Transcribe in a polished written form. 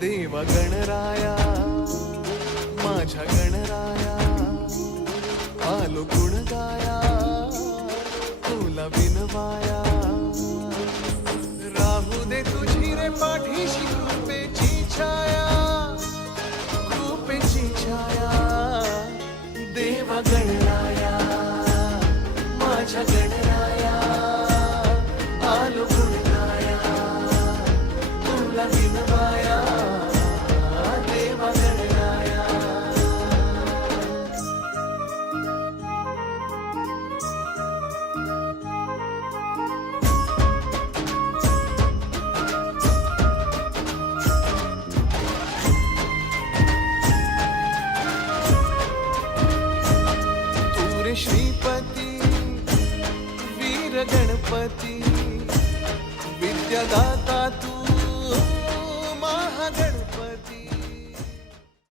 देव गणराया माझ्या गणराया आलो गुण गाया तुला विनवाया राहू दे तुझी रे पाठीशी कृपेची छाया कृपेची छाया देव गणराया माझ्या गणराया आलो गुण गाया तुला विनवाया देव गणराया तू रे श्रीपती वीर गणपती विद्यादाता तू